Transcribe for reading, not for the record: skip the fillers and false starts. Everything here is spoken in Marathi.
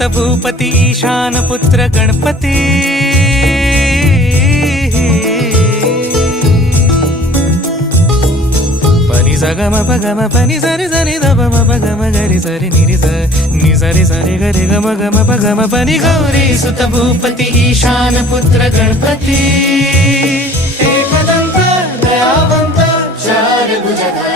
सुत भूपती ईशान पुत्र गणपती पनी सगम पगम पनी सरि सरि दम पगम गरि सरि निरि नि सरि सरि गरि गम गम पगम पनी गौरी सुत भूपती ईशान पुत्र गणपती एकदंत दयावंत चार भुजधारी